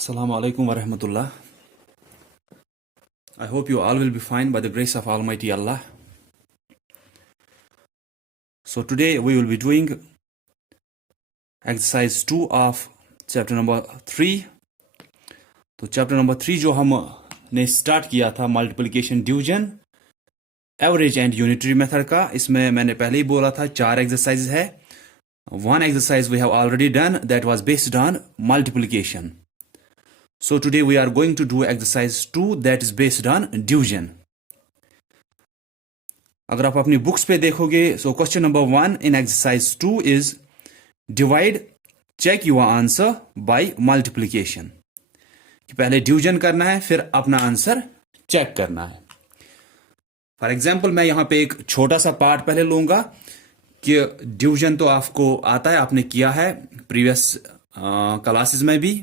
Assalamu alaikum wa rahmatullah. I hope you all will be fine by the grace of Almighty Allah. So today we will be doing exercise 2 of chapter number 3. तो chapter number 3 जो हमने start किया था multiplication division average and unitary method का, इसमें मैंने पहले ही बोला था 4 एक्सरसाइज है. One exercise we have already done that was based on multiplication. So today we are going to do exercise 2 that is based on division. अगर आप अपनी बुक्स पे देखोगे, so question number 1 in exercise 2 is divide, check your answer by multiplication. कि पहले division करना है फिर अपना आंसर चेक करना है. फॉर एग्जाम्पल मैं यहां पे एक छोटा सा पार्ट पहले लूंगा कि डिवीजन तो आपको आता है, आपने किया है प्रीवियस क्लासेस में भी.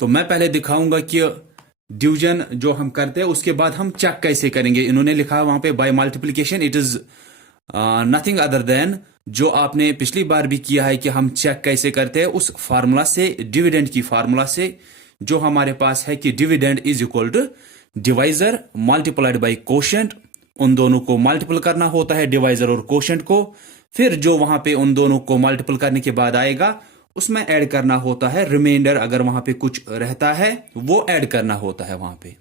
तो मैं पहले दिखाऊंगा कि डिवीजन जो हम करते हैं उसके बाद हम चेक कैसे करेंगे. इन्होंने लिखा है वहां पे by multiplication. It is nothing other than जो आपने पिछली बार भी किया है कि हम चेक कैसे करते हैं उस फार्मूला से, डिविडेंड की फार्मूला से जो हमारे पास है कि dividend is equal to divisor multiplied by quotient. उन दोनों को मल्टीपल करना होता है, डिवाइजर और कोशेंट को. फिर जो वहां पे उन दोनों को मल्टीपल करने के बाद आएगा उसमें ऐड करना होता है रिमाइंडर. अगर वहां पे कुछ रहता है वो ऐड करना होता है वहां पे.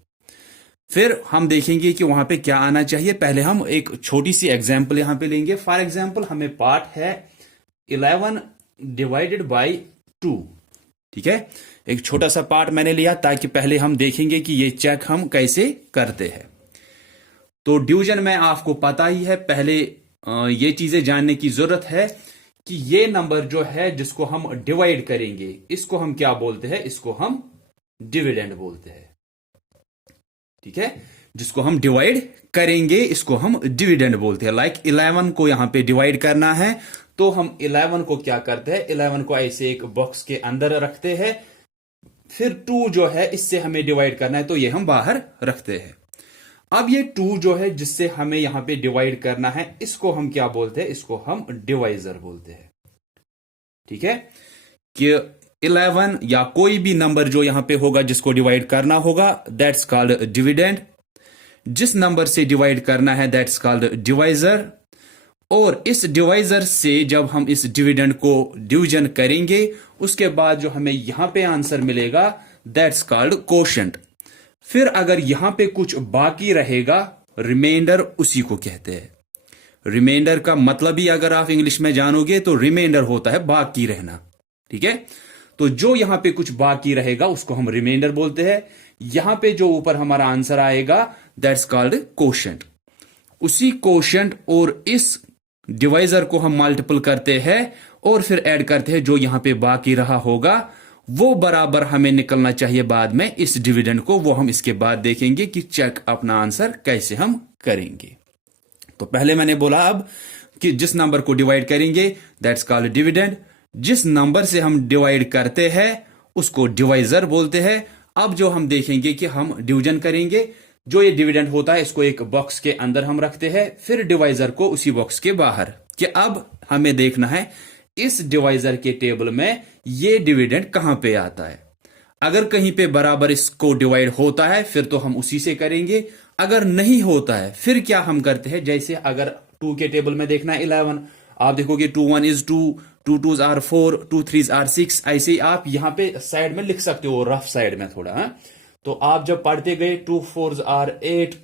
फिर हम देखेंगे कि वहां पे क्या आना चाहिए. पहले हम एक छोटी सी एग्जांपल यहां पे लेंगे. फॉर एग्जांपल हमें पार्ट है 11 डिवाइडेड बाय 2. ठीक है, एक छोटा सा पार्ट मैंने लिया ताकि पहले हम देखेंगे कि ये चेक हम कैसे करते हैं. तो डिवीजन में आपको पता ही है, पहले ये चीजें जानने की जरूरत है कि ये नंबर जो है जिसको हम डिवाइड करेंगे इसको हम क्या बोलते हैं. इसको हम डिविडेंड बोलते हैं. ठीक है, जिसको हम डिवाइड करेंगे इसको हम डिविडेंड बोलते हैं. लाइक 11 को यहां पे डिवाइड करना है तो हम 11 को क्या करते हैं, 11 को ऐसे एक बॉक्स के अंदर रखते हैं. फिर 2 जो है इससे हमें डिवाइड करना है तो ये हम बाहर रखते हैं. अब ये 2 जो है जिससे हमें यहां पे डिवाइड करना है इसको हम क्या बोलते हैं, इसको हम डिवाइजर बोलते हैं. ठीक है, कि 11 या कोई भी नंबर जो यहां पे होगा जिसको डिवाइड करना होगा दैट्स कॉल्ड डिविडेंड. जिस नंबर से डिवाइड करना है दैट्स कॉल्ड डिवाइजर. और इस डिवाइजर से जब हम इस डिविडेंड को डिवीजन करेंगे उसके बाद जो हमें यहां पे आंसर मिलेगा दैट्स कॉल्ड कोशेंट. फिर अगर यहां पे कुछ बाकी रहेगा, रिमाइंडर उसी को कहते हैं. रिमाइंडर का मतलब ही अगर आप इंग्लिश में जानोगे तो रिमाइंडर होता है बाकी रहना. ठीक है, तो जो यहां पे कुछ बाकी रहेगा उसको हम रिमाइंडर बोलते हैं. यहां पे जो ऊपर हमारा आंसर आएगा दैट्स कॉल्ड कोशेंट. उसी कोशेंट और इस डिवाइजर को हम मल्टीपल करते हैं और फिर ऐड करते हैं. जो यहां पे बाकी रहा होगा वो बराबर हमें निकलना चाहिए बाद में इस डिविडेंड को. वो हम इसके बाद देखेंगे कि चेक अपना आंसर कैसे हम करेंगे. तो पहले मैंने बोला अब कि जिस नंबर को डिवाइड करेंगे दैट्स कॉल्ड डिविडेंड. जिस नंबर से हम डिवाइड करते हैं उसको डिवाइजर बोलते हैं. अब जो हम देखेंगे कि हम डिवीजन करेंगे, जो ये डिविडेंड होता है इसको एक बॉक्स के अंदर हम रखते हैं, फिर डिवाइजर को उसी बॉक्स के बाहर. कि अब हमें देखना है इस डिवाइजर के टेबल में ये डिविडेंड कहां पे आता है. अगर कहीं पे बराबर इसको डिवाइड होता है फिर तो हम उसी से करेंगे. अगर नहीं होता है फिर क्या हम करते हैं, जैसे अगर 2 के टेबल में देखना है 11, आप देखोगे 2 1 is 2, 2 2s are 4, 2 3s are 6. ऐसे ही आप यहां पे साइड में लिख सकते हो, रफ साइड में थोड़ा. हाँ, तो आप जब पढ़ते गए 2 4s are 8,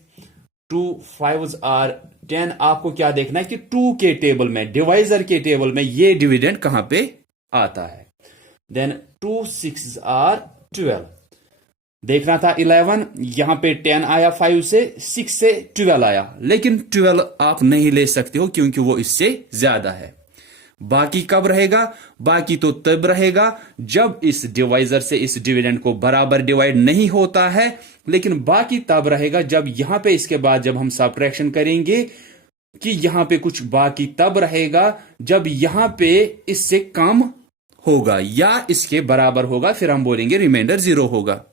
2 5s are 10, आपको क्या देखना है कि 2 के टेबल में, डिवाइजर के टेबल में ये डिविडेंड कहां पे आता है. Then 2 6s are 12. देखना था 11, यहां पे 10 आया 5 से, 6 से 12 आया, लेकिन 12 आप नहीं ले सकते हो क्योंकि वो इससे ज्यादा है. बाकी कब रहेगा, बाकी तो तब रहेगा जब इस डिवाइजर से इस डिविडेंड को बराबर डिवाइड नहीं होता है. लेकिन बाकी तब रहेगा जब यहां पे इसके बाद जब हम सब्ट्रैक्शन करेंगे कि यहां पे कुछ बाकी तब रहेगा जब यहां पे इससे कम होगा या इसके बराबर होगा. फिर हम बोलेंगे रिमाइंडर 0 होगा.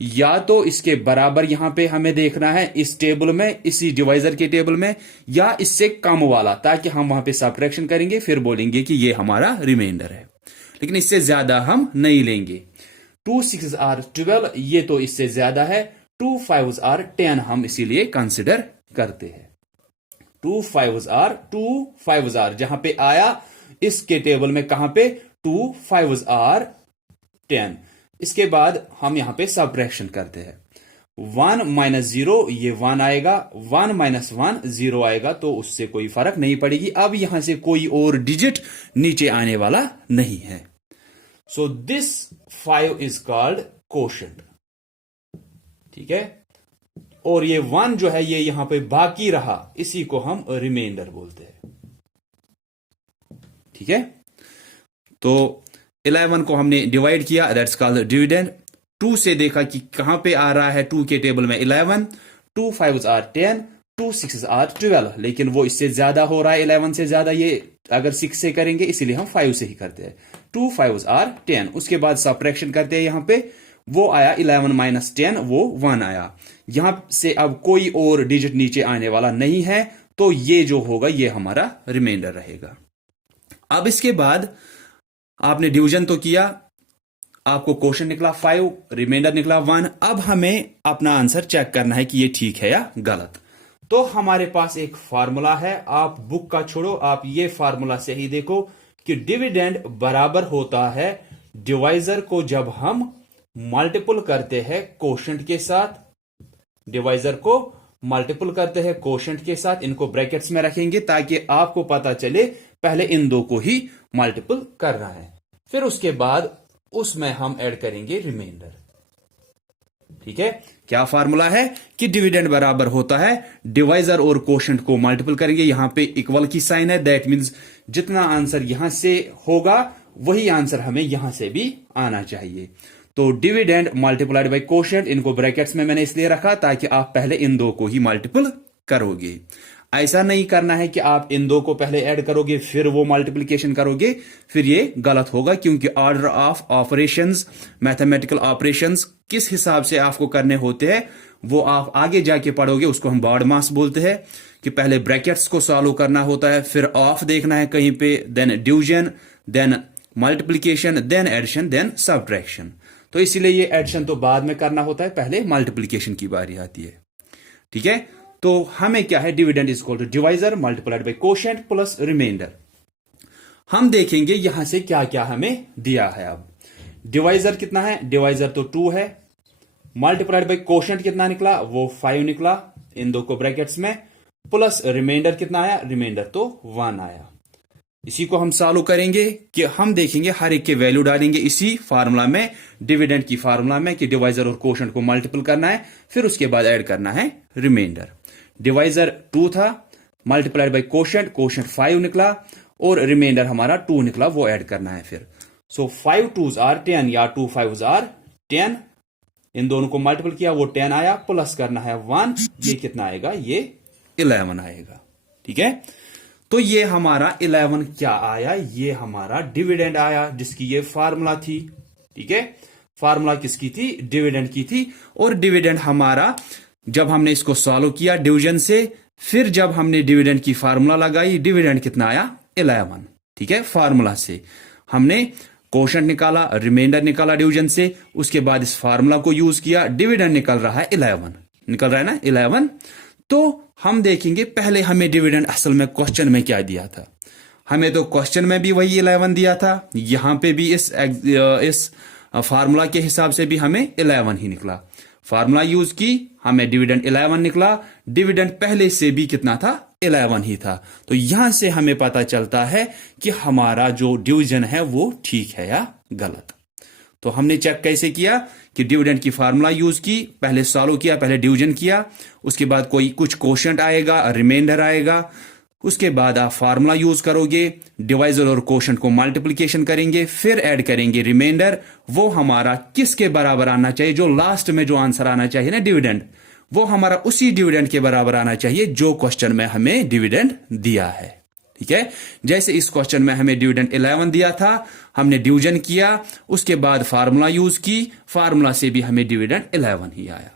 या तो इसके बराबर यहां पे हमें देखना है इस टेबल में, इसी डिवाइजर के टेबल में, या इससे कम वाला, ताकि हम वहां पे सब्ट्रैक्शन करेंगे फिर बोलेंगे कि ये हमारा रिमाइंडर है. लेकिन इससे ज्यादा हम नहीं लेंगे. 2 6 आर 12, ये तो इससे ज्यादा है। 2 5 आर 10 हम इसीलिए कंसिडर करते हैं। 2 5 आर जहां पे आया इसके टेबल में, कहां पे 2 5 आर 10। इसके बाद हम यहां पे सबट्रैक्शन करते हैं। 1 माइनस 0 ये 1 आएगा, 1 माइनस 1 0 आएगा, तो उससे कोई फर्क नहीं पड़ेगी। अब यहां से कोई और डिजिट नीचे आने वाला नहीं है। So this 5 is called quotient, ठीक है। और ये 1 जो है ये यहां पे बाकी रहा, इसी को हम रिमाइंडर बोलते हैं, ठीक है। तो 11 को हमने डिवाइड किया, दैट्स कॉल्ड डिविडेंड। 2 से देखा कि कहां पे आ रहा है 2 के टेबल में 11, 2 5 आर 10, 2 6 आर 12, लेकिन वो इससे ज्यादा हो रहा है, 11 से ज्यादा। ये अगर 6 से करेंगे इसीलिए हम 5 से ही करते हैं। 2 5 आर 10, उसके बाद सबट्रैक्शन करते हैं। यहां पे वो आया 11 माइनस 10, वो 1 आया। यहां से अब कोई और डिजिट नीचे आने वाला नहीं है, तो ये जो होगा ये हमारा रिमाइंडर रहेगा। अब इसके बाद आपने डिवीजन तो किया, आपको क्वेश्चन निकला 5, रिमाइंडर निकला 1। अब हमें अपना आंसर चेक करना है कि ये ठीक है या गलत। तो हमारे पास एक फार्मूला है, आप बुक का छोड़ो, आप ये फार्मूला से ही देखो कि डिविडेंड बराबर होता है डिवाइजर को जब हम मल्टीपल करते हैं कोशेंट के साथ। डिवाइजर को मल्टीपल करते हैं कोशेंट के साथ, इनको ब्रैकेट्स में रखेंगे ताकि आपको पता चले पहले इन दो को ही मल्टीपल करना है, फिर उसके बाद उसमें हम ऐड करेंगे रिमाइंडर, ठीक है। क्या फार्मूला है कि डिविडेंड बराबर होता है डिवाइजर और कोशेंट को मल्टीपल करेंगे। यहां पे इक्वल की साइन है, दैट मींस जितना आंसर यहां से होगा वही आंसर हमें यहां से भी आना चाहिए। तो डिविडेंड मल्टीप्लाइड बाय कोशेंट, इनको ब्रैकेट्स में मैंने इसलिए रखा ताकि आप पहले इन दो को ही मल्टीपल करोगे। ऐसा नहीं करना है कि आप इन दो को पहले ऐड करोगे फिर वो मल्टीप्लिकेशन करोगे, फिर ये गलत होगा, क्योंकि order of operations, mathematical operations किस हिसाब से आपको करने होते हैं वो आप आगे जाके पढ़ोगे, उसको हम बॉड मास बोलते हैं। कि पहले ब्रैकेट्स को सॉल्व करना होता है, फिर ऑफ देखना है कहीं पे, then division, then multiplication, then addition, then subtraction. तो इसीलिए ये एडिशन तो बाद में करना होता है, पहले मल्टीप्लिकेशन की बारी आती है, ठीक है। तो हमें क्या है, dividend is equal to divisor multiplied by quotient plus remainder. हम देखेंगे यहां से क्या क्या हमें दिया है। अब डिवाइजर कितना है, डिवाइजर तो 2 है, मल्टीप्लाइड बाय कोशेंट कितना निकला, वो 5 निकला, इन दो को ब्रैकेट्स में, प्लस रिमाइंडर कितना आया, रिमाइंडर तो 1 आया। इसी को हम सॉल्व करेंगे कि हम देखेंगे हर एक के वैल्यू डालेंगे इसी फार्मूला में, डिविडेंड की फार्मूला में, कि डिवाइजर और कोशेंट को मल्टीपल करना है, फिर उसके बाद ऐड करना है रिमाइंडर। डिवाइजर 2 था, मल्टीप्लाइड बाय कोशेंट, कोशेंट 5 निकला और रिमाइंडर हमारा 2 निकला, वो ऐड करना है फिर। सो 5 2s आर 10 या 2 5s आर 10, इन दोनों को मल्टीपल किया वो 10 आया, प्लस करना है 1, ये कितना आएगा, ये 11 आएगा, ठीक है। तो ये हमारा 11 क्या आया, ये हमारा डिविडेंड आया, जिसकी ये फार्मूला थी, ठीक है। फार्मूला किसकी थी, डिविडेंड की थी। और डिविडेंड हमारा जब हमने इसको सॉल्व किया डिवीजन से, फिर जब हमने डिविडेंड की फार्मूला लगाई, डिविडेंड कितना आया, 11, ठीक है। फार्मूला से हमने कोशेंट निकाला, रिमाइंडर निकाला डिवीजन से, उसके बाद इस फार्मूला को यूज किया, डिविडेंड निकल रहा है 11, निकल रहा है ना 11। तो हम देखेंगे पहले हमें डिविडेंड असल में क्वेश्चन में क्या दिया था। हमें तो क्वेश्चन में भी वही 11 दिया था, यहां पे भी इस फार्मूला के हिसाब से भी हमें 11 ही निकला। फार्मूला यूज की, हमें डिविडेंड 11 निकला, डिविडेंड पहले से भी कितना था, 11 ही था। तो यहां से हमें पता चलता है कि हमारा जो डिवीजन है वो ठीक है या गलत। तो हमने चेक कैसे किया कि डिविडेंड की फार्मूला यूज की, पहले सॉल्व किया, पहले डिवीजन किया, उसके बाद कोई कुछ कोशेंट आएगा, रिमाइंडर आएगा, उसके बाद आप फार्मूला यूज करोगे, डिवाइजर और कोशेंट को मल्टीप्लिकेशन करेंगे, फिर ऐड करेंगे रिमाइंडर। वो हमारा किसके बराबर आना चाहिए, जो लास्ट में जो आंसर आना चाहिए ना डिविडेंड, वो हमारा उसी डिविडेंड के बराबर आना चाहिए जो क्वेश्चन में हमें डिविडेंड दिया है, ठीक है। जैसे इस क्वेश्चन में हमें डिविडेंड 11 दिया था, हमने डिवीजन किया, उसके बाद फार्मूला यूज की, फार्मूला से भी हमें डिविडेंड 11 ही आया।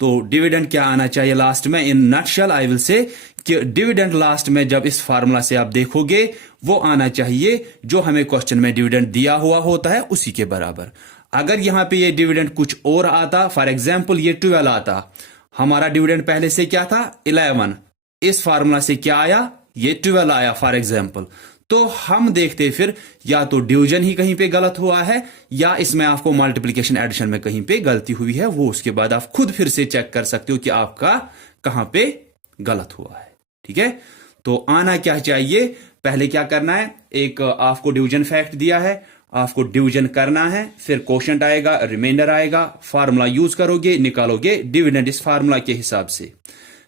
तो डिविडेंड क्या आना चाहिए लास्ट में, in nutshell I will say कि डिविडेंड लास्ट में जब इस फार्मूला से आप देखोगे वो आना चाहिए जो हमें क्वेश्चन में डिविडेंड दिया हुआ होता है उसी के बराबर। अगर यहां पे ये डिविडेंड कुछ और आता, फॉर एग्जाम्पल ये 12 आता, हमारा डिविडेंड पहले से क्या था 11, इस फार्मूला से क्या आया, ये 12 आया फॉर एग्जाम्पल, तो हम देखते फिर या तो डिवीजन ही कहीं पे गलत हुआ है या इसमें आपको मल्टीप्लिकेशन एडिशन में कहीं पे गलती हुई है। वो उसके बाद आप खुद फिर से चेक कर सकते हो कि आपका कहां पे गलत हुआ है। ठीक है, तो आना क्या चाहिए, पहले क्या करना है, एक आपको डिवीजन फैक्ट दिया है, आपको डिवीजन करना है, फिर क्वोशंट आएगा, रिमाइंडर आएगा, फार्मूला यूज करोगे, निकालोगे डिविडेंड इस फार्मूला के हिसाब से।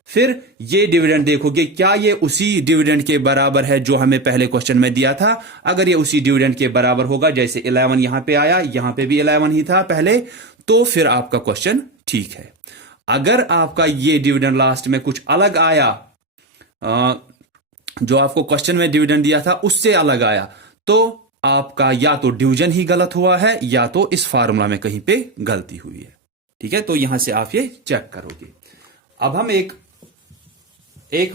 फिर ये डिविडेंड देखोगे क्या ये उसी डिविडेंड के बराबर है जो हमें पहले क्वेश्चन में दिया था। अगर ये उसी डिविडेंड के बराबर होगा, जैसे 11 यहां पे आया, यहां पे भी 11 ही था पहले, तो फिर आपका क्वेश्चन ठीक है। अगर आपका ये डिविडेंड लास्ट में कुछ अलग आया, जो आपको क्वेश्चन में डिविडेंड दिया था उससे अलग आया, तो आपका या तो डिवीजन ही गलत हुआ है या तो इस फार्मूला में कहीं पे गलती हुई है। ठीक है, तो यहां से आप ये चेक करोगे। अब हम एक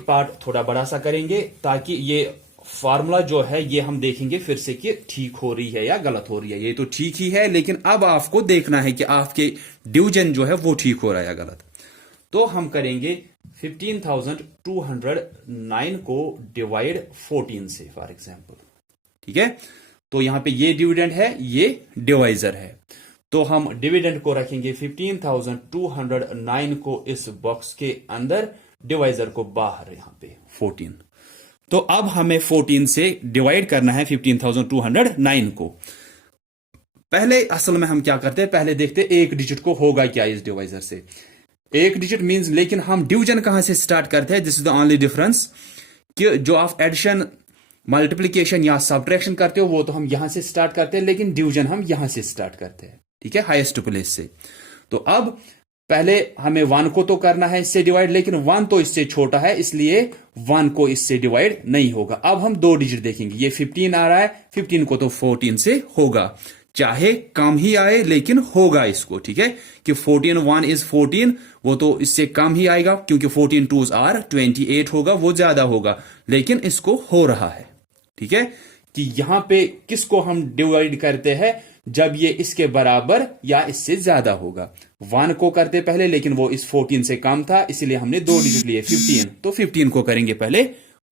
पार्ट थोड़ा बड़ा सा करेंगे ताकि ये फार्मूला जो है ये हम देखेंगे फिर से कि ठीक हो रही है या गलत हो रही है। ये तो ठीक ही है, लेकिन अब आपको देखना है कि आपके डिवीजन जो है वो ठीक हो रहा है या गलत। तो हम करेंगे 15,209 को डिवाइड 14 से फॉर एग्जाम्पल। ठीक है, तो यहां पे ये डिविडेंड है, ये डिवाइजर है, तो हम डिविडेंड को रखेंगे 15,209 को इस बॉक्स के अंदर, डिवाइजर को बाहर यहां पे 14। तो अब हमें 14 से डिवाइड करना है 15,209 को। पहले असल में हम क्या करते हैं, पहले देखते हैं एक डिजिट को होगा क्या इस डिवाइजर से। एक डिजिट मींस, लेकिन हम डिवीजन कहां से स्टार्ट करते हैं, this is the only difference कि जो आप एडिशन, मल्टीप्लीकेशन या सब्ट्रैक्शन करते हो वो तो हम यहां से स्टार्ट करते हैं, लेकिन डिवीजन हम यहां से स्टार्ट करते हैं। ठीक है, हाईएस्ट प्लेस से। तो अब पहले हमें 1 को तो करना है इससे डिवाइड, लेकिन 1 तो इससे छोटा है, इसलिए 1 को इससे डिवाइड नहीं होगा। अब हम दो डिजिट देखेंगे, ये 15 आ रहा है, 15 को तो 14 से होगा, चाहे कम ही आए लेकिन होगा इसको। ठीक है, कि 14 1 इज 14, वो तो इससे कम ही आएगा क्योंकि 14 2s आर 28 होगा, वो ज्यादा होगा, लेकिन इसको हो रहा है। ठीक है, कि यहां पे किसको हम डिवाइड करते हैं जब ये इसके बराबर या इससे ज्यादा होगा। 1 को करते पहले, लेकिन वो इस 14 से कम था, इसलिए हमने दो डिजिट लिए 15, तो 15 को करेंगे पहले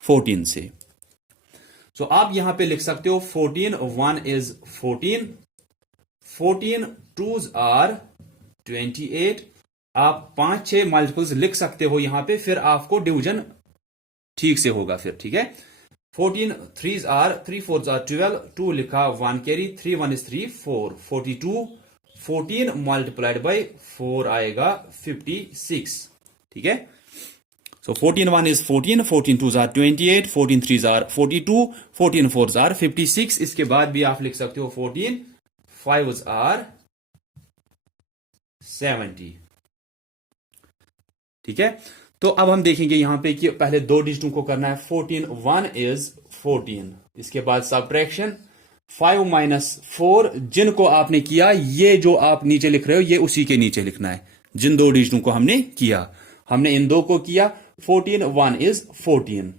14 से। सो आप यहां पे लिख सकते हो 14 1 इज 14, 14 2s आर 28। आप 5-6 मल्टीपल्स लिख सकते हो यहां पे, फिर आपको डिवीजन ठीक से होगा फिर। ठीक है, 14 3s आर 3 4s आर 12, 2 लिखा 1 कैरी, 3 1 इज 3 4, 42, 14 मल्टीप्लाइड बाई 4 आएगा 56। ठीक है, so 14 1 is 14, 14 2s are 28, 14 3s are 42, 14 4s are 56। इसके बाद भी आप लिख सकते हो 14 5s आर 70। ठीक है, तो अब हम देखेंगे यहां पे कि पहले दो डिजिटों को करना है। 14 1 इज 14, इसके बाद सब्ट्रैक्शन 5 माइनस 4, जिनको आपने किया, ये जो आप नीचे लिख रहे हो ये उसी के नीचे लिखना है, जिन दो डिजिटों को हमने किया, हमने इन दो को किया। 14 1 इज 14,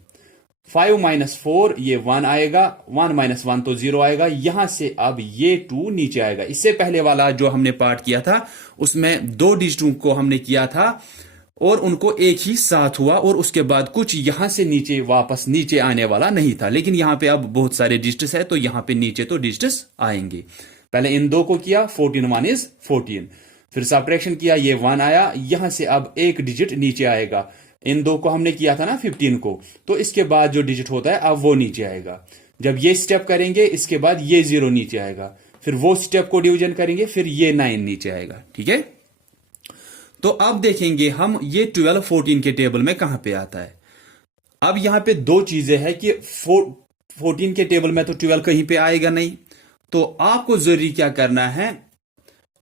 5 माइनस 4 ये 1 आएगा, 1 माइनस 1 तो 0 आएगा, यहां से अब ये 2 नीचे आएगा। इससे पहले वाला जो हमने पार्ट किया था उसमें दो डिजिटों को हमने किया था और उनको एक ही साथ हुआ, और उसके बाद कुछ यहां से नीचे वापस नीचे आने वाला नहीं था, लेकिन यहां पे अब बहुत सारे डिजिट्स है तो यहां पे नीचे तो डिजिट्स आएंगे। पहले इन दो को किया, 14 1 इज 14, फिर सब्ट्रैक्शन किया, ये 1 आया, यहां से अब एक डिजिट नीचे आएगा। इन दो को हमने किया था ना 15 को, तो इसके बाद जो डिजिट होता है अब वो नीचे आएगा। जब ये स्टेप करेंगे इसके बाद ये 0 नीचे आएगा, फिर वो स्टेप को डिवीजन करेंगे, फिर ये 9 नीचे आएगा। ठीक है, तो अब देखेंगे हम ये 12 14 के टेबल में कहां पे आता है। अब यहां पे दो चीजें हैं कि 14 के टेबल में तो 12 कहीं पे आएगा नहीं, तो आपको जरूरी क्या करना है,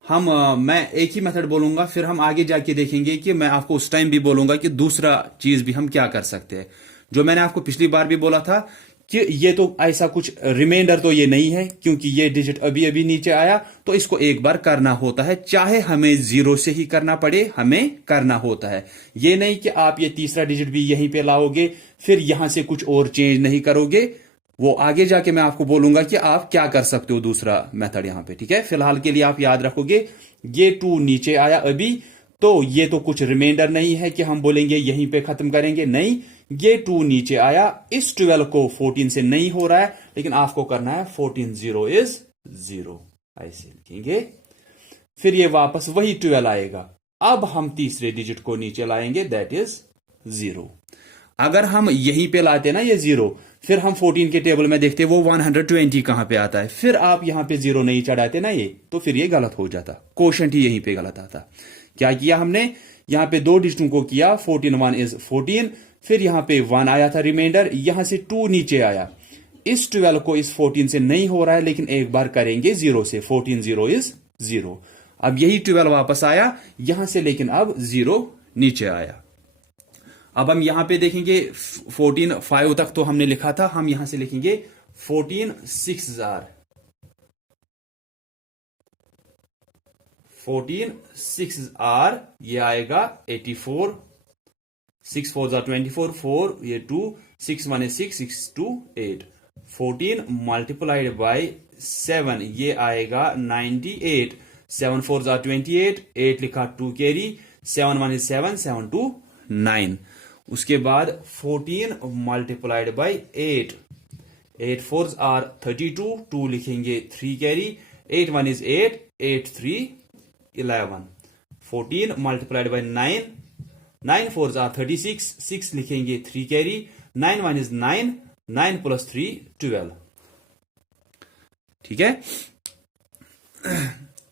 मैं एक ही मेथड बोलूंगा, फिर हम आगे जाके देखेंगे कि मैं आपको उस टाइम भी बोलूंगा कि दूसरा चीज भी हम क्या कर सकते हैं। जो मैंने आपको पिछली बार भी बोला था कि ये तो ऐसा कुछ रिमाइंडर तो ये नहीं है, क्योंकि ये डिजिट अभी अभी नीचे आया, तो इसको एक बार करना होता है, चाहे हमें 0 से ही करना पड़े, हमें करना होता है। ये नहीं कि आप ये तीसरा डिजिट भी यहीं पे लाओगे फिर यहां से कुछ और चेंज नहीं करोगे, वो आगे जाके मैं आपको बोलूंगा कि आप क्या कर सकते हो दूसरा मेथड यहां पे, ठीक है। फिलहाल के लिए आप याद रखोगे ये 2 नीचे आया अभी, तो ये तो कुछ रिमाइंडर नहीं है कि हम बोलेंगे यहीं पे खत्म करेंगे, नहीं, ये 2 नीचे आया, इस 12 को 14 से नहीं हो रहा है, लेकिन आपको करना है 14 0 इज 0, ऐसे लिखेंगे। फिर ये वापस वही 12 आएगा, अब हम तीसरे डिजिट को नीचे लाएंगे, दैट इज 0। अगर हम यहीं पे लाते ना ये 0, फिर हम 14 के टेबल में देखते वो 120 कहां पे आता है, फिर आप यहां पे 0 नहीं चढ़ाते ना ये, तो फिर ये गलत हो जाता, कोशेंट ही यहीं पे गलत आता। क्या किया हमने, यहां पे 2 डिजिटों को किया, 14 1 इज 14, फिर यहां पे 1 आया था रिमाइंडर, यहां से 2 नीचे आया, इस 12 को इस 14 से नहीं हो रहा है, लेकिन एक बार करेंगे 0 से, 14 0 इज 0। अब यही 12 वापस आया यहां से, लेकिन अब 0 नीचे आया। अब हम यहां पे देखेंगे 14 5 तक तो हमने लिखा था, हम यहां से लिखेंगे 14 6 जार, 14 6 आर, ये आएगा 84, 6 4 जार 24, 4 ये 2, 6 1 is 6, 6 2 8, 14 मल्टीप्लाइड बाई 7 ये आएगा 98, 7 4 जार 28, 8 लिखा 2 कैरी, 7 1 is 7, 7 2 9। उसके बाद 14 मल्टीप्लाइड बाई 8, 8 4 आर 32, 2 लिखेंगे 3 carry, 8 1 is 8, 8 3 11, 14 multiplied by 9, 9 4 are 36, 6 लिखेंगे 3 कैरी, 9 1 is 9, 9 प्लस 3 12, ठीक है।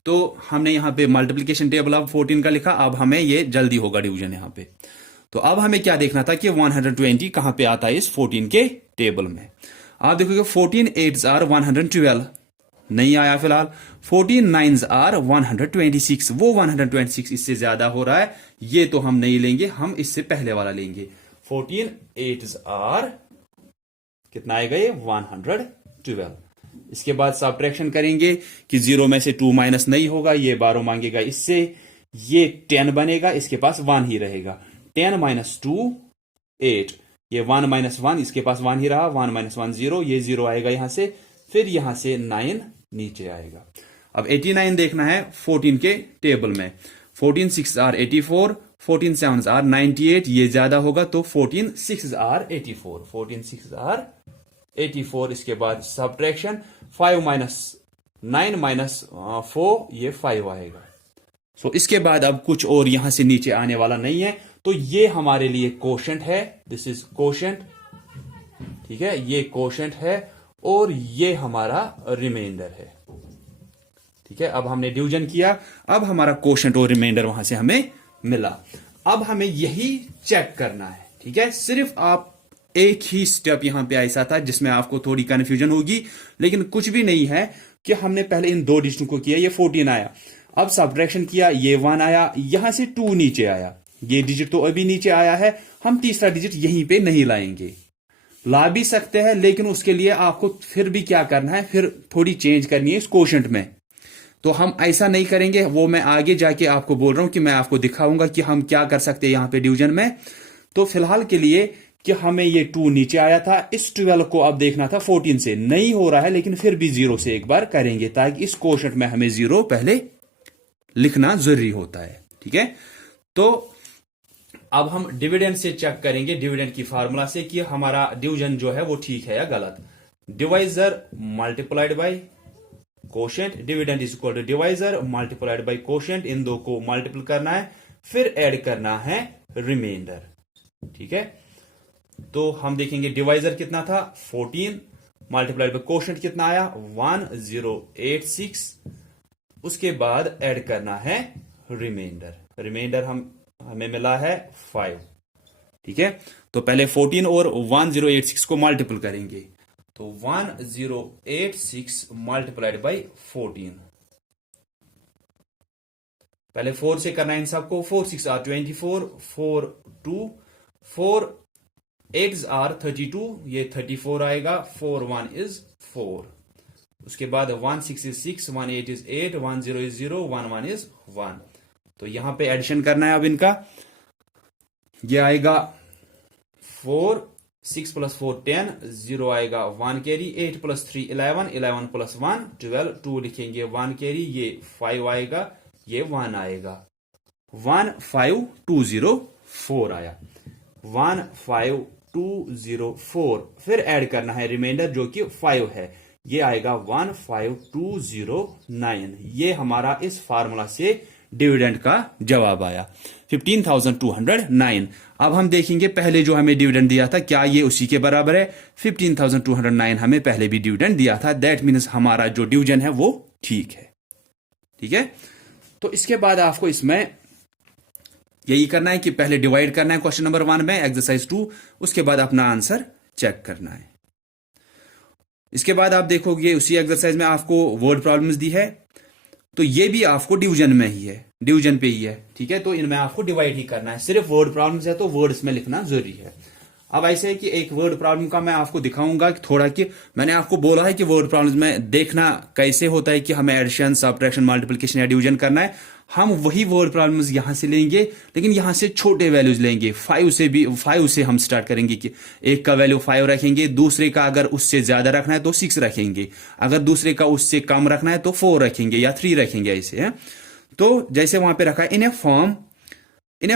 तो हमने यहां पे मल्टीप्लीकेशन टेबल अब 14 का लिखा, अब हमें ये जल्दी होगा डिवीजन यहां पे। तो अब हमें क्या देखना था कि 120 कहां पे आता है इस 14 के टेबल में। आप देखोगे 14 8s आर 112, नहीं आया फिलहाल। 14 9s आर 126, वो 126 इससे ज्यादा हो रहा है, ये तो हम नहीं लेंगे, हम इससे पहले वाला लेंगे। 14 8s आर कितना आएगा ये 112। इसके बाद सब्ट्रैक्शन करेंगे कि 0 में से 2 माइनस नहीं होगा, ये 12 मांगेगा इससे, ये 10 बनेगा, इसके पास 1 ही रहेगा, 10 माइनस 2 8, ये 1 माइनस 1, इसके पास 1 ही रहा, 1 माइनस 1 0, ये 0 आएगा यहां से, फिर यहां से 9 नीचे आएगा। अब 89 देखना है 14 के टेबल में। 14 6 आर 84, 14 7 आर 98, ये ज्यादा होगा तो 14 6 आर 84, 14 6 आर 84। इसके बाद सब्ट्रैक्शन, 5 माइनस 9 माइनस 4, ये 5 आएगा। सो इसके बाद अब कुछ और यहां से नीचे आने वाला नहीं है, तो ये हमारे लिए कोशेंट है, दिस इज कोशेंट, ठीक है, ये कोशेंट है और ये हमारा रिमाइंडर है, ठीक है। अब हमने डिवीजन किया, अब हमारा कोशेंट और रिमाइंडर वहां से हमें मिला। अब हमें यही चेक करना है, ठीक है। सिर्फ आप एक ही स्टेप यहां पे ऐसा था जिसमें आपको थोड़ी कंफ्यूजन होगी, लेकिन कुछ भी नहीं है कि हमने पहले इन 2 डिजिटों को किया, ये 14 आया, अब सब्ट्रैक्शन किया, ये 1 आया, यहां से 2 नीचे आया, ये डिजिट तो अभी नीचे आया है, हम तीसरा डिजिट यहीं पे नहीं लाएंगे, ला भी सकते हैं, लेकिन उसके लिए आपको फिर भी क्या करना है, फिर थोड़ी चेंज करनी है इस कोशेंट में। तो हम ऐसा नहीं करेंगे, वो मैं आगे जाके आपको बोल रहा हूं कि मैं आपको दिखाऊंगा कि हम क्या कर सकते हैं यहां पे डिवीजन में। तो फिलहाल के लिए कि हमें ये 2 नीचे आया था, इस 12 को अब देखना था 14 से, नहीं हो रहा है, लेकिन फिर भी 0 से एक बार करेंगे, ताकि इस कोशेंट में हमें 0 पहले लिखना जरूरी होता है, ठीक है। तो अब हम डिविडेंड से चेक करेंगे, डिविडेंड की फार्मूला से, कि हमारा डिवीजन जो है वो ठीक है या गलत। Divisor multiplied by quotient, dividend is equal to divisor multiplied by quotient, इन दो को मल्टीपल करना है, फिर ऐड करना है रिमाइंडर, ठीक है। तो हम देखेंगे डिवाइजर कितना था 14, मल्टीप्लाइड बाय कोशेंट कितना आया 1086, उसके बाद ऐड करना है रिमाइंडर, रिमाइंडर हमें मिला है 5, ठीक है। तो पहले 14 और 1086 को मल्टीपल करेंगे, तो 1086 मल्टीप्लाइड बाई 14, पहले 4 से करना है इन सबको, 4 6 आर 24, 4 2, 4 8 आर 32, ये 34 आएगा, 4 1 is 4, उसके बाद 1 6 is 6, 1 8 is 8, 1 0 is 0, 1 1 is 1। तो यहां पे एडिशन करना है अब इनका, ये आएगा 4 6 प्लस 4 10, 0 आएगा 1 कैरी, 8 प्लस 3 11, 11 प्लस 1 12, 2 लिखेंगे 1 कैरी, ये 5 आएगा, ये 1 आएगा, 15204 आया, 15204। फिर ऐड करना है रिमाइंडर जो कि 5 है, ये आएगा 15209। ये हमारा इस फार्मूला से डिविडेंड का जवाब आया 15,209। अब हम देखेंगे पहले जो हमें डिविडेंड दिया था क्या ये उसी के बराबर है। 15,209 हमें पहले भी डिविडेंड दिया था, दैट मीन्स हमारा जो डिवीजन है वो ठीक है। ठीक है, तो इसके बाद आपको इसमें यही करना है कि पहले डिवाइड करना है क्वेश्चन नंबर 1 में एक्सरसाइज 2, उसके बाद अपना आंसर चेक करना है। इसके बाद आप देखोगे उसी एक्सरसाइज में आपको वर्ड प्रॉब्लम्स दी है, तो ये भी आपको डिवीजन में ही है, डिवीजन पे ही है। ठीक है, तो इनमें आपको डिवाइड ही करना है, सिर्फ वर्ड प्रॉब्लम्स है तो वर्ड्स में लिखना जरूरी है। अब ऐसे है कि एक वर्ड प्रॉब्लम का मैं आपको दिखाऊंगा कि थोड़ा कि मैंने आपको बोला है कि वर्ड प्रॉब्लम्स में देखना कैसे होता है कि हमें एडिशन, सब्ट्रैक्शन, मल्टीप्लिकेशन या डिवीजन करना है। हम वही वर्ड प्रॉब्लम्स यहां से लेंगे, लेकिन यहां से छोटे वैल्यूज लेंगे। 5 से हम स्टार्ट करेंगे कि एक का वैल्यू 5 रखेंगे, दूसरे का अगर उससे ज्यादा रखना है तो 6 रखेंगे, अगर दूसरे का उससे कम रखना है तो 4 रखेंगे या 3 रखेंगे, ऐसे है। तो जैसे वहां पे रखा है, in a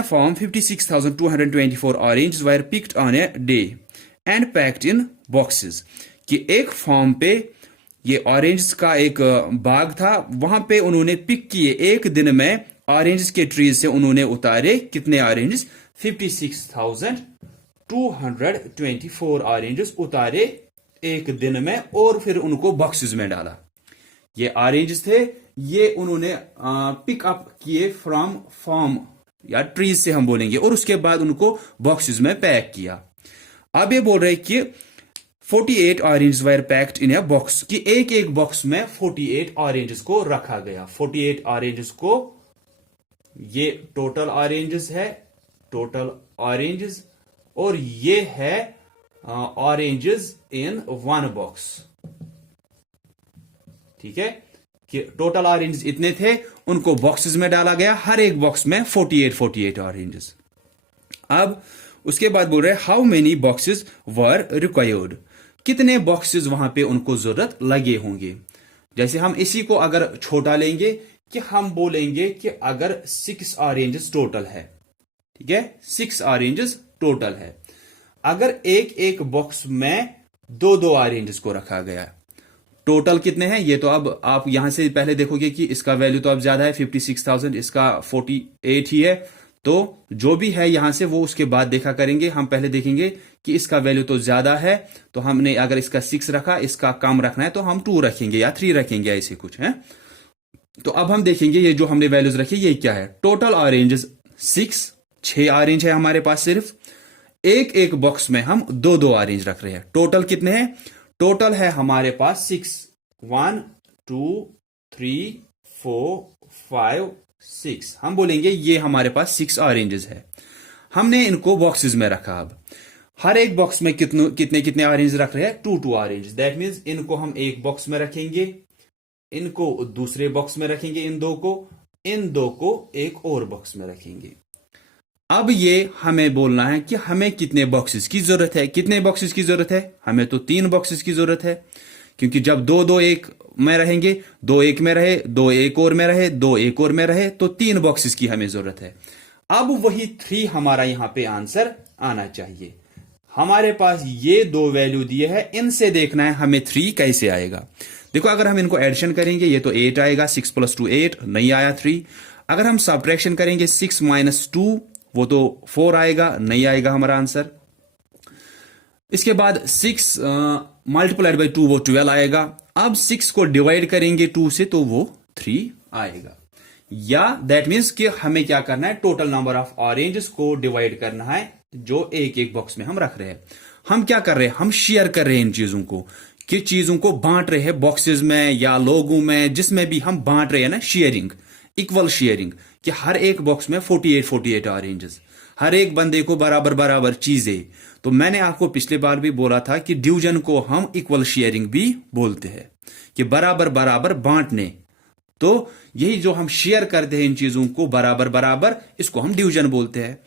farm 56,224 orange were picked on a day and packed in boxes, कि एक फॉर्म पे ये ऑरेंज का एक बाग था, वहां पे उन्होंने पिक किए एक दिन में ऑरेंज के ट्रीज से उन्होंने उतारे कितने ऑरेंज, 56,224 ऑरेंजेस उतारे एक दिन में, और फिर उनको बॉक्सेस में डाला। ये ऑरेंज थे, ये उन्होंने पिक अप किए फ्रॉम फॉर्म या ट्रीज से हम बोलेंगे, और उसके बाद उनको बॉक्सेस में पैक किया। अब ये बोल रहे कि 48 orange were packed in a box, कि एक एक बॉक्स में 48 ऑरेंजेस को रखा गया। 48 ऑरेंजेस को, ये टोटल ऑरेंजेस है, टोटल ऑरेंजेस, और ये है ऑरेंजेस इन वन बॉक्स। ठीक है, कि टोटल ऑरेंजेस इतने थे, उनको बॉक्सेस में डाला गया, हर एक बॉक्स में 48 ऑरेंजेस। अब उसके बाद बोल रहे how many boxes were required, कितने बॉक्सेस वहां पे उनको जरूरत लगे होंगे। जैसे हम इसी को अगर छोटा लेंगे कि हम बोलेंगे कि अगर 6 ऑरेंजेस टोटल है, ठीक है, 6 ऑरेंजेस टोटल है, अगर एक एक बॉक्स में 2-2 ऑरेंजेस को रखा गया, टोटल कितने हैं ये तो अब आप यहां से पहले देखोगे कि इसका वैल्यू तो अब ज्यादा है 56,000, इसका 48 ही है, तो जो भी है यहां से वो उसके बाद देखा करेंगे। हम पहले देखेंगे कि इसका वैल्यू तो ज्यादा है, तो हमने अगर इसका 6 रखा, इसका कम रखना है तो हम 2 रखेंगे या 3 रखेंगे, ऐसे कुछ है। तो अब हम देखेंगे ये जो हमने वैल्यूज रखी ये क्या है। टोटल ऑरेंजेस 6 ऑरेंज है हमारे पास, सिर्फ एक एक बॉक्स में हम 2-2 ऑरेंज रख रहे हैं। टोटल कितने हैं, टोटल है हमारे पास 6, 1 2 3 4 5 6, हम बोलेंगे ये हमारे पास 6 ऑरेंजेस है। हमने इनको बॉक्सेस में रखा, अब हर एक बॉक्स में कितने कितने ऑरेंज रख रहे हैं, 2-2 ऑरेंज। दैट मीन्स इनको हम एक बॉक्स में रखेंगे, इनको दूसरे बॉक्स में रखेंगे, इन दो को एक और बॉक्स में रखेंगे। अब ये हमें बोलना है कि हमें कितने बॉक्सेस की जरूरत है। कितने बॉक्सेस की जरूरत है, हमें तो 3 बॉक्सेस की जरूरत है, क्योंकि जब 2-2 एक में रहेंगे, 2 एक में रहे, 2 एक और में रहे, 2 एक और में रहे, तो 3 बॉक्सेस की हमें जरूरत है। अब वही 3 हमारा यहां पे आंसर आना चाहिए। हमारे पास ये 2 वैल्यू दिए हैं, इनसे देखना है हमें 3 कैसे आएगा। देखो अगर हम इनको एडिशन करेंगे ये तो 8 आएगा, 6 + 2 8, नहीं आया 3। अगर हम सब्ट्रैक्शन करेंगे 6 - 2 वो तो 4 आएगा, नहीं आएगा हमारा आंसर। इसके बाद 6 × 2 वो 12 आएगा। अब 6 को डिवाइड करेंगे 2 से तो वो 3 आएगा। या दैट मीन्स कि हमें क्या करना है, टोटल नंबर ऑफ ऑरेंजेस को डिवाइड करना है जो एक एक बॉक्स में हम रख रहे हैं। हम क्या कर रहे हैं, हम शेयर कर रहे हैं इन चीजों को, कि चीजों को बांट रहे हैं बॉक्सेस में या लोगों में, जिसमें भी हम बांट रहे हैं ना, शेयरिंग, इक्वल शेयरिंग, कि हर एक बॉक्स में 48 ऑरेंजेस, हर एक बंदे को बराबर बराबर चीजें। तो मैंने आपको पिछले बार भी बोला था कि डिवीजन को हम इक्वल शेयरिंग भी बोलते हैं, कि बराबर बराबर बांटने। तो यही जो हम शेयर करते हैं इन चीजों को बराबर बराबर, इसको हम डिवीजन बोलते हैं।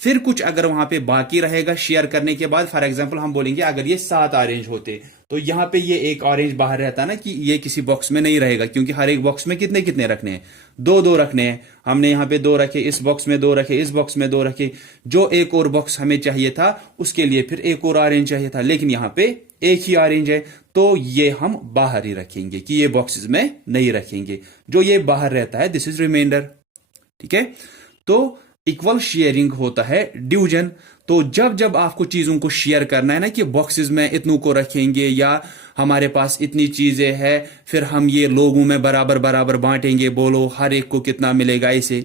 फिर कुछ अगर वहां पे बाकी रहेगा शेयर करने के बाद, फॉर एग्जांपल हम बोलेंगे अगर ये 7 ऑरेंज होते तो यहां पे ये एक ऑरेंज बाहर रहता ना, कि ये किसी बॉक्स में नहीं रहेगा, क्योंकि हर एक बॉक्स में कितने कितने रखने हैं, 2-2 रखने हैं। हमने यहाँ पे 2 रखे, इस बॉक्स में 2 रखे, इस बॉक्स में 2 रखे। जो एक और बॉक्स हमें चाहिए था उसके लिए फिर एक और ऑरेंज चाहिए था, लेकिन यहाँ पे एक ही ऑरेंज है, तो ये हम बाहर ही रखेंगे, कि ये बॉक्सेस में नहीं रखेंगे। जो ये बाहर रहता है दिस इज रिमाइंडर। ठीक है, तो इक्वल शेयरिंग होता है डिवीजन। तो जब जब आपको चीजों को शेयर करना है ना, कि बॉक्सेस में इतनों को रखेंगे या हमारे पास इतनी चीजें हैं, फिर हम ये लोगों में बराबर बराबर बांटेंगे, बोलो हर एक को कितना मिलेगा ऐसे।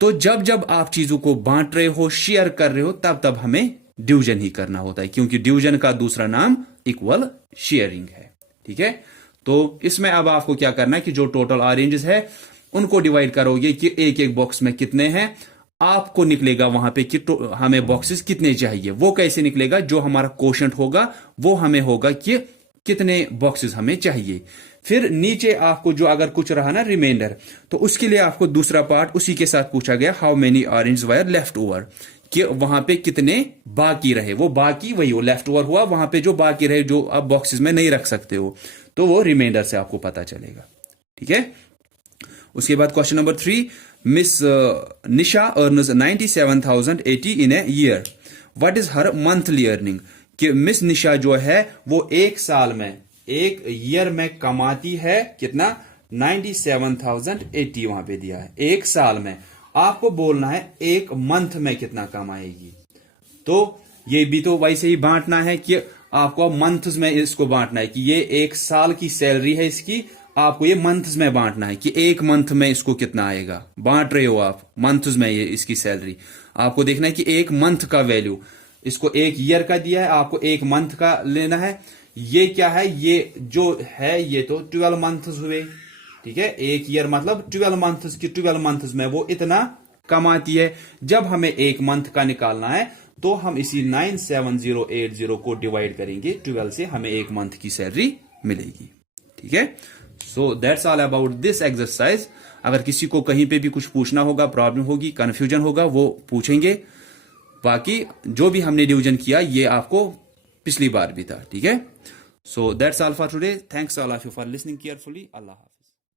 तो जब जब आप चीजों को बांट रहे हो, शेयर कर रहे हो, तब तब हमें डिवीजन ही करना होता है, क्योंकि डिवीजन का दूसरा नाम इक्वल शेयरिंग है। ठीक है, तो इसमें अब आपको क्या करना है कि जो टोटल ऑरेंजेस है उनको डिवाइड करोगे कि एक एक बॉक्स में कितने हैं, आपको निकलेगा वहां पे कि हमें बॉक्सेस कितने चाहिए। वो कैसे निकलेगा, जो हमारा क्वोशंट होगा वो हमें होगा कि कितने बॉक्सेस हमें चाहिए। फिर नीचे आपको जो अगर कुछ रहा ना रिमाइंडर, तो उसके लिए आपको दूसरा पार्ट उसी के साथ पूछा गया, how many orange wire left over, कि वहां पे कितने बाकी रहे। वो बाकी वही वो लेफ्ट ओवर हुआ, वहां पे जो बाकी रहे, जो आप बॉक्सेस में नहीं रख सकते हो, तो वो रिमाइंडर से आपको पता चलेगा। ठीक है, उसके बाद question number 3, miss Nisha earns 97,080 in a year, what is her monthly earning. कि मिस निशा जो है वो एक साल में, एक ईयर में कमाती है कितना, 97,080 वहां पे दिया है एक साल में। आपको बोलना है एक मंथ में कितना कमाएगी। तो ये भी तो वैसे ही बांटना है कि आपको मंथ्स में इसको बांटना है, कि ये एक साल की सैलरी है इसकी, आपको ये मंथ्स में बांटना है कि एक मंथ में इसको कितना आएगा। बांट रहे हो आप मंथ्स में ये इसकी सैलरी, आपको देखना है कि एक मंथ का वैल्यू, इसको एक ईयर का दिया है, आपको एक मंथ का लेना है। ये क्या है, ये जो है ये तो 12 मंथ्स हुए। ठीक है, एक ईयर मतलब 12 मंथ्स की, 12 मंथ्स में वो इतना कमाती है। जब हमें एक मंथ का निकालना है तो हम इसी 97080 को डिवाइड करेंगे 12 से, हमें एक मंथ की सैलरी मिलेगी। ठीक है, so that's all about this exercise. अगर किसी को कहीं पे भी कुछ पूछना होगा, प्रॉब्लम होगी, कंफ्यूजन होगा, वो पूछेंगे। बाकी जो भी हमने डिवीजन किया ये आपको पिछली बार भी था। ठीक है, so that's all for today. Thanks all of you for listening carefully. Allah Hafiz.